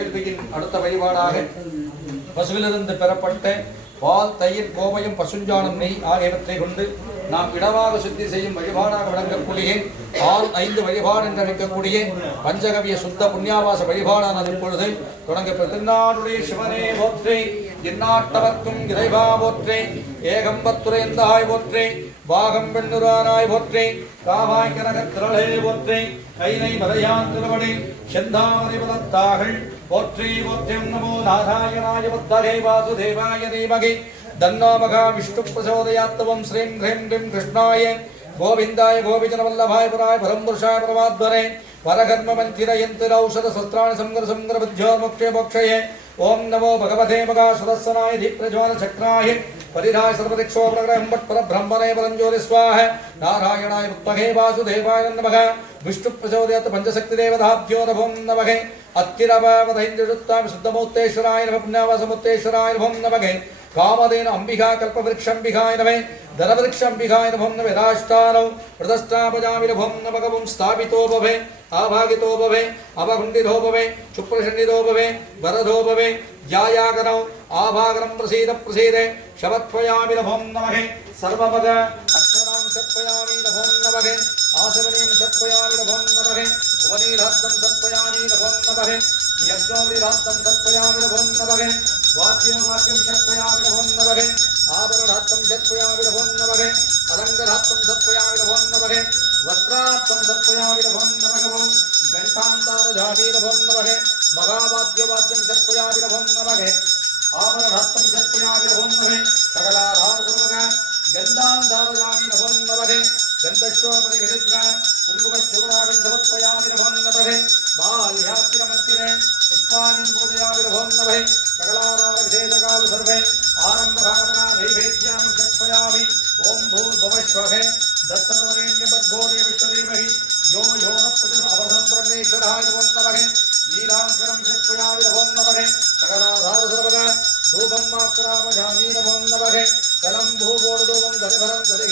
கேள்வியின் அடுத்த வழிபாடாக பசுவிலிருந்து பெறப்பட்ட பால், தயிர், கோமயம், பசுஞ்சாணம், நெய் ஆகியவற்றை கொண்டு நாம் இடமாக சுத்தி செய்யும் வழிபாடாக விளங்கக்கூடிய 5 வழிபாடு என்று அழைக்கக்கூடிய பஞ்சகவிய சுத்த புண்ணியாவாச வழிபாடானது இப்பொழுது தொடங்க. திருநாடுடைய சிவனே போற்றி, எந்நாட்டவர்க்கும் இறைவா போற்றி, ஏகம்பத்துரைந்தாய் போற்றி, பாகம் பெண்ணுரானாய் போற்றி, காவாய் கனகத் திரளே போற்றி, கைலை மலையான் திருவடி செந்தாமரை பலத்தாகள் போற்றி போற்றி. நமோ நாராயணாய புத்தரே வாசுதேவாய தீமகி தன்னோ மகா விஷ்ணு பிரசோதயாத்வம். ஸ்ரீம் ஹ்ரீம் க்ளீம் கிருஷ்ணாய கோவிந்தாய கோபிஜனவல்லபாய புராய பரம்புருஷாய பரமாத்மனே வரகர்ம மந்திர யந்திர ஔஷத சஸ்திராணி சங்கர சங்கர வித்யோ மோக்ஷே மோக்ஷயே. ஓம் நமோ பகவதே மகாசுரஸ்வனாய தீப்ரஜ்வால சக்ராய परिराय सर्वदिक्षो प्रग्रहं परब्रह्मणे परंज्योति स्वाह. नारायणाय विद्महे वासुदेवाय नमः. विष्णु प्रचोदयात् पंचशक्ति देवताभ्यो नमो नमः. अत्तिरवदहिंद्रजुत्तां शुद्धमूर्तेश्वराय नमः. पुण्यवासमूर्तेश्वराय नमो नमः. कामधेन अंबिका कल्पवृक्षंबिकाय नमः. धनवृक्षंबिकाय नमो नमः. राष्ट्रानौ प्रदष्टापजामि नमो नमः. स्थापितो भवे आभागितो भवे अवगुण्डितो भवे शुक्रशण्डितो भवे वरदो भवे ज्यायागनौ आभागनं प्रसीद प्रसीद शवत्वयामि नमो नमः. सर्वपद अक्षरां सत्वयामि नमो नमः. आसवनीं सत्वयामि नमो नमः. उपनीरात्तं सत्वयामि नमो नमः. यज्ञोपनीरात्तं सत्वयामि नमो नमः. वाद्योवाद्यं सत्वयामि नमो नमः. आभरणात्तं सत्वयामि नमो नमः. अलङ्कारात्तं सत्वयामि नमो नमः. वस्त्रात्तं सत्वयामि नमो नमः. घण्टान्तारजामि नमो नमः. महावाद्यवाद्यं सत्वयामि नमो नमः. आभरणात्तं सत्वयामि नमो नमः. सकलाधारसर्वग गन्धान्धारयामि नमो नमः. गन्धशोपरिहृद्र कुङ्कुमचूर्णामिं समर्पयामि नमो नमः. माल्यार्चनमन्दिरे पुष्पाणि पूजयामि नमो नमः. सकलाधारविशेषकाल सर्वे आरम्भकामना नैवेद्यां समर्पयामि. ॐ भूर्भुवः स्वः दत्तवरेण्यमद्भो देवश्वरीमहि यो यो न प्रचोदयात् परमेश्वराय नमो नमः. नीलांकरं समर्पयामि नमो नमः. सकलाधारसर्वग धूपं मात्रापयामि नमो नमः. जलं भूवोर्धूपं दधिफलं दधिः